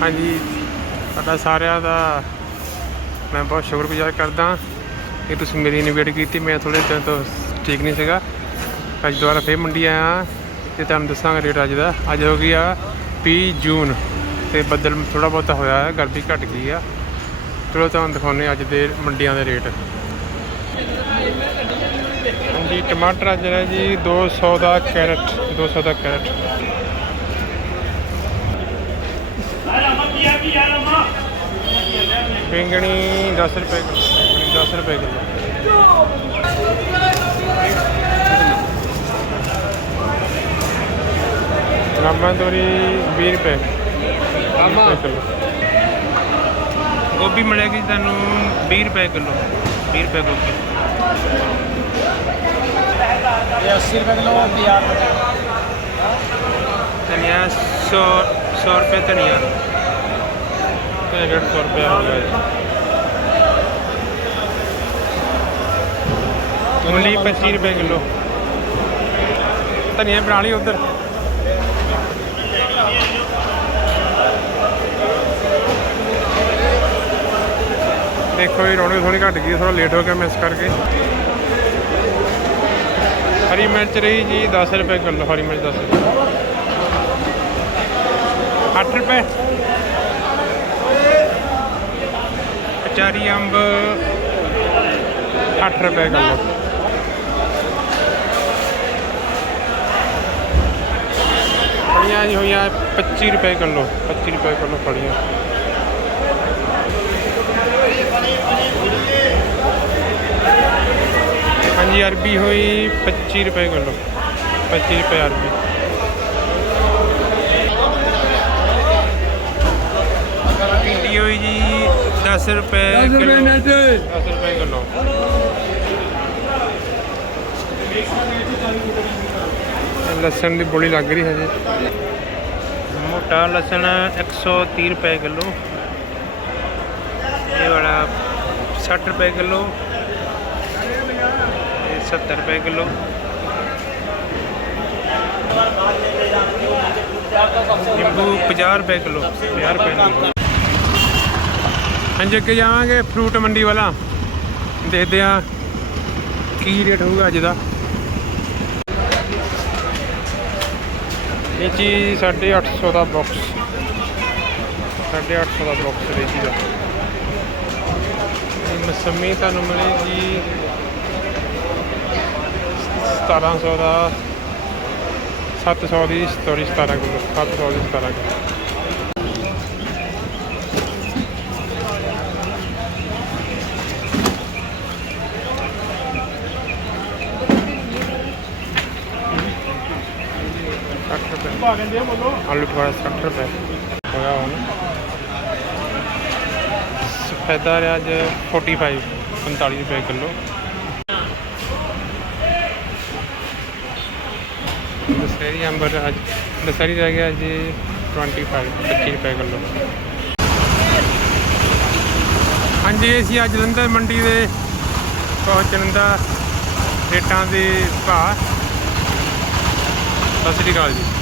ਹਾਂਜੀ, ਤੁਹਾਡਾ ਸਾਰਿਆਂ ਦਾ ਮੈਂ ਬਹੁਤ ਸ਼ੁਕਰਗੁਜ਼ਾਰ ਕਰਦਾ ਕਿ ਤੁਸੀਂ ਮੇਰੀ ਇਨਵੇਟ ਕੀਤੀ। ਮੈਂ ਥੋੜੇ ਦਿਨ ਤੋਂ ਠੀਕ ਨਹੀਂ ਸੀਗਾ। ਅੱਜ ਦੁਬਾਰਾ ਫੇਰ ਮੰਡੀ ਆਇਆ ਤੇ ਤੁਹਾਨੂੰ ਦੱਸਾਂਗਾ ਰੇਟ ਅੱਜ ਦਾ। ਅੱਜ ਹੋ ਗਈ ਆ 20 ਜੂਨ ਤੇ ਬੱਦਲ ਥੋੜਾ ਬਹੁਤਾ ਹੋਇਆ ਹੈ, ਗਰਮੀ ਘਟ ਗਈ ਆ। ਚਲੋ, ਤੁਹਾਨੂੰ ਦਿਖਾਉਂਦੇ ਹਾਂ ਅੱਜ ਦੇ ਮੰਡੀਆਂ ਦੇ ਰੇਟ। ਹਾਂਜੀ, ਟਮਾਟਰ ਅੱਜ ਹੈ ਜੀ 200 ਦਾ ਕੈਰਟ 200 ਦਾ ਕੈਰਟ। ਬੈਂਗਣੀ 10 ਰੁਪਏ ਕਿਲੋ 10 ਰੁਪਏ ਕਿਲੋ ਰਾਮਾ ਤੋਰੀ 20 ਰੁਪਏ 20 ਰੁਪਏ ਕਿਲੋ ਗੋਭੀ ਮਿਲੇਗੀ ਤੁਹਾਨੂੰ 20 ਰੁਪਏ ਕਿਲੋ 20 ਰੁਪਏ ਗੋਭੀ ये अस्सी रुपये किलो प्याज ਧਨੀਆ 100 100 ਰੁਪਏ ਧਨੀਆ ਤੇ 150 ਰੁਪਏ ਹੋ ਗਿਆ ਜੀ। ਮੂਲੀ 25 ਰੁਪਏ ਕਿਲੋ। ਧਨੀਆ ਬਣਾ ਲਈ ਉਧਰ। ਦੇਖੋ ਇਹ ਰੌਣਕ ਥੋੜੀ ਘਟ ਗਈ ਥੋੜਾ ਲੇਟ ਹੋ ਗਿਆ ਮੈਂ ਇਸ ਕਰਕੇ। ਹਰੀ ਮਿਰਚ ਰਹੀ ਜੀ 10 ਰੁਪਏ ਕਿਲੋ, ਹਰੀ ਮਿਰਚ 10 ਰੁਪਏ। 8 ਰੁਪਏ। ਚਾਰੀ ਅੰਬ 8 ਰੁਪਏ ਕਿਲੋ। ਫੜੀਆਂ ਜੀ ਹੋਈਆਂ 25 ਰੁਪਏ ਕਿਲੋ 25 ਰੁਪਏ ਕਿਲੋ ਫੜੀਆਂ ਹਾਂਜੀ, ਅਰਬੀ ਹੋਈ 25 ਰੁਪਏ ਕਿਲੋ 25 ਰੁਪਏ ਅਰਬੀ। ਹੋਈ ਜੀ 10 ਰੁਪਏ ਕਿਲੋ। 10 ਰੁਪਏ ਕਿਲੋ। ਲਸਣ ਦੀ ਬੋਲੀ ਲੱਗ ਰਹੀ ਹੈ ਜੀ ਮੋਟਾ ਲਸਣ 130 ਰੁਪਏ ਕਿਲੋ। ਇਹ ਵਾਲਾ 60 ਰੁਪਏ ਕਿਲੋ। ਇਹ 70 ਰੁਪਏ ਕਿਲੋ। ਨਿੰਬੂ 50 ਰੁਪਏ ਕਿਲੋ 50 ਰੁਪਏ ਨਿੰਬੂ। ਹਾਂਜੀ, ਅੱਗੇ ਜਾਵਾਂਗੇ ਫਰੂਟ ਮੰਡੀ ਵਾਲਾ। ਦੇਖਦੇ ਆ ਕੀ ਰੇਟ ਹੋਊਗਾ ਅੱਜ ਦਾ। ਇਹ ਚੀਜ਼ 850 ਦਾ ਬਾਕਸ 850 ਦਾ ਬਾਕਸ ਜੀ ਦਾ। ਇਹ ਮਸੰਮੀ ਤੁਹਾਨੂੰ ਮਿਲੇਗੀ 1700 ਦਾ 700 ਦੀ ਸਟੋਰੀ 17 ਕਿਲੋ 700 ਦੀ 17 ਕਿਲੋ। ਸੱਠ ਰੁਪਏ ਆਲੂ ਬੁਖਾਰਾ 60 ਰੁਪਏ। ਹੋਇਆ ਹੁਣ। ਸਫੈਦਾ ਰਿਹਾ ਅੱਜ 45 45 ਰੁਪਏ ਕਿਲੋ। ਦਸਹਿਰੀ ਅੰਬਰ ਅੱਜ ਦਸਹਿਰੀ ਰਹਿ ਗਿਆ ਜੀ 25 25 ਰੁਪਏ ਕਿਲੋ। ਹਾਂਜੀ ਇਹ ਅੱਜ ਜਲੰਧਰ ਮੰਡੀ ਦੇ ਪਹੁੰਚਣ ਦਾ ਰੇਟਾਂ ਦੇ ਭਾਅ। ਸਤਿ ਸ਼੍ਰੀ ਅਕਾਲ ਜੀ।